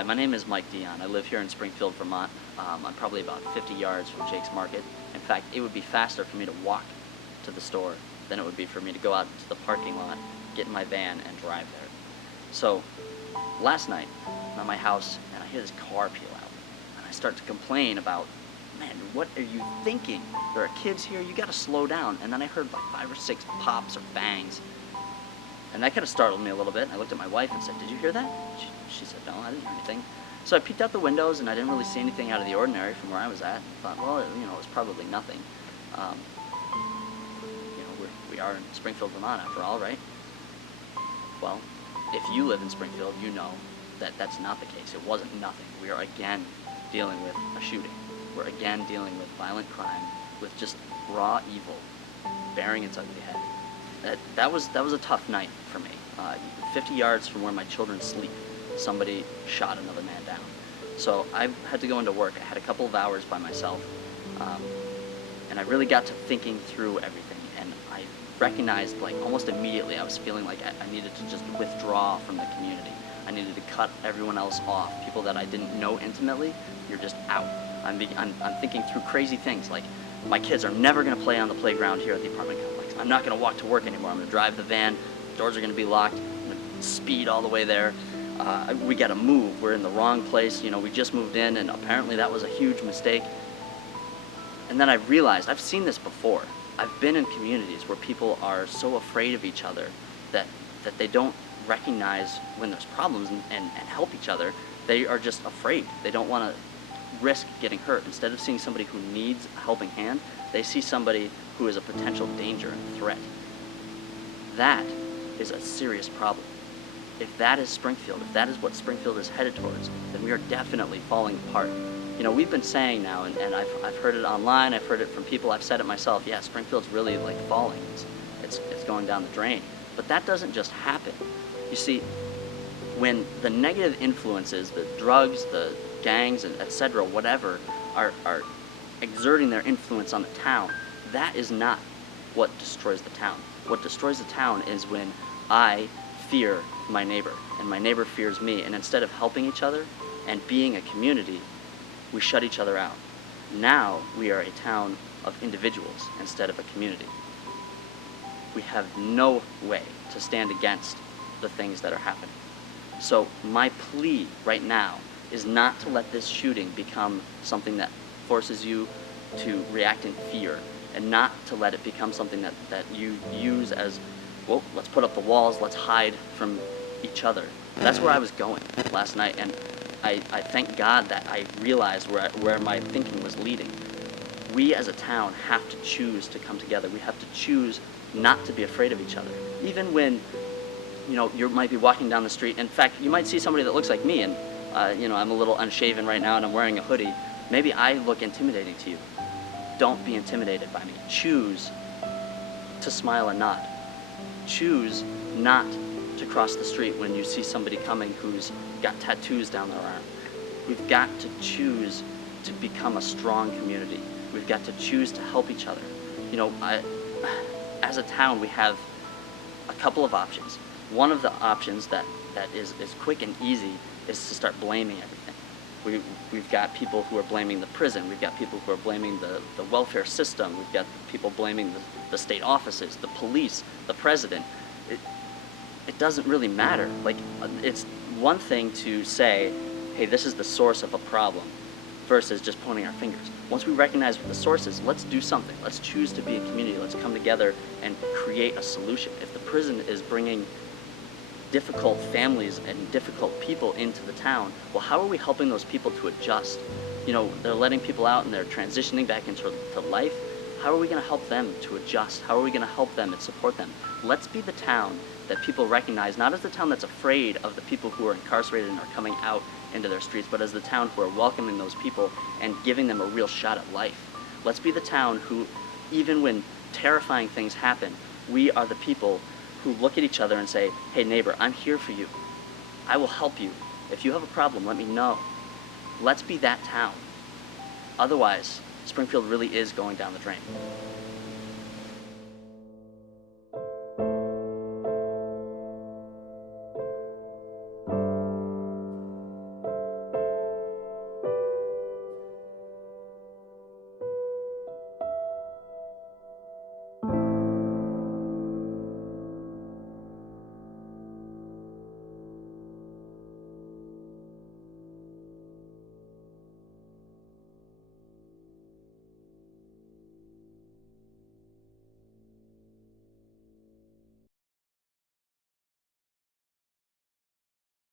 Hi, my name is Mike Dion. I live here in Springfield, Vermont. I'm probably about 50 yards from Jake's Market. In fact, it would be faster for me to walk to the store than it would be for me to go out to the parking lot, get in my van, and drive there. So, last night, I'm at my house, and I hear this car peel out. And I start to complain about, man, what are you thinking? There are kids here, you gotta slow down. And then I heard like 5 or 6 pops or bangs. And that kind of startled me a little bit. I looked at my wife and said, "Did you hear that?" She said, "No, I didn't hear anything." So I peeked out the windows, and I didn't really see anything out of the ordinary from where I was at. I thought, well, it was probably nothing. We are in Springfield, Vermont, after all, right? Well, if you live in Springfield, you know that that's not the case. It wasn't nothing. We are again dealing with a shooting. We're again dealing with violent crime, with just raw evil bearing its ugly head. That was a tough night for me. 50 yards from where my children sleep, somebody shot another man down. So I had to go into work. I had a couple of hours by myself, and I really got to thinking through everything. And I recognized, like, almost immediately, I was feeling like I needed to just withdraw from the community. I needed to cut everyone else off. People that I didn't know intimately, you're just out. I'm thinking through crazy things, like my kids are never going to play on the playground here at the apartment complex. I'm not going to walk to work anymore. I'm going to drive the van. Doors are going to be locked. I'm going to speed all the way there. We got to move. We're in the wrong place. We just moved in, and apparently that was a huge mistake. And then I realized I've seen this before. I've been in communities where people are so afraid of each other that they don't recognize when there's problems and help each other. They are just afraid. They don't want to risk getting hurt. Instead of seeing somebody who needs a helping hand, they see somebody who is a potential danger and threat. That is a serious problem. If that is Springfield, if that is what Springfield is headed towards, then we are definitely falling apart. We've been saying now, and I've heard it online, I've heard it from people, I've said it myself, yeah, Springfield's really like falling. It's going down the drain. But that doesn't just happen. You see, when the negative influences, the drugs, the gangs, and etc., whatever, are exerting their influence on the town, that is not what destroys the town. What destroys the town is when I fear my neighbor, and my neighbor fears me, and instead of helping each other and being a community, we shut each other out. Now we are a town of individuals instead of a community. We have no way to stand against the things that are happening. So my plea right now is not to let this shooting become something that forces you to react in fear, and not to let it become something that you use as, well, let's put up the walls, let's hide from each other. That's where I was going last night, and I thank God that I realized where my thinking was leading. We as a town have to choose to come together. We have to choose not to be afraid of each other. Even when, you might be walking down the street. In fact, you might see somebody that looks like me, and I'm a little unshaven right now and I'm wearing a hoodie. Maybe I look intimidating to you. Don't be intimidated by me. Choose to smile and nod. Choose not to cross the street when you see somebody coming who's got tattoos down their arm. We've got to choose to become a strong community. We've got to choose to help each other. As a town, we have a couple of options. One of the options that is quick and easy is to start blaming everything. We've got people who are blaming the prison. We've got people who are blaming the welfare system. We've got people blaming the state offices, the police, the president. It doesn't really matter. Like, it's one thing to say, hey, this is the source of a problem, versus just pointing our fingers. Once we recognize what the source is, let's do something. Let's choose to be a community. Let's come together and create a solution. If the prison is bringing difficult families and difficult people into the town, well, how are we helping those people to adjust? They're letting people out and they're transitioning back into life. How are we going to help them to adjust? How are we going to help them and support them? Let's be the town that people recognize, not as the town that's afraid of the people who are incarcerated and are coming out into their streets, but as the town who are welcoming those people and giving them a real shot at life. Let's be the town who, even when terrifying things happen, we are the people who look at each other and say, hey neighbor, I'm here for you. I will help you. If you have a problem, let me know. Let's be that town. Otherwise, Springfield really is going down the drain.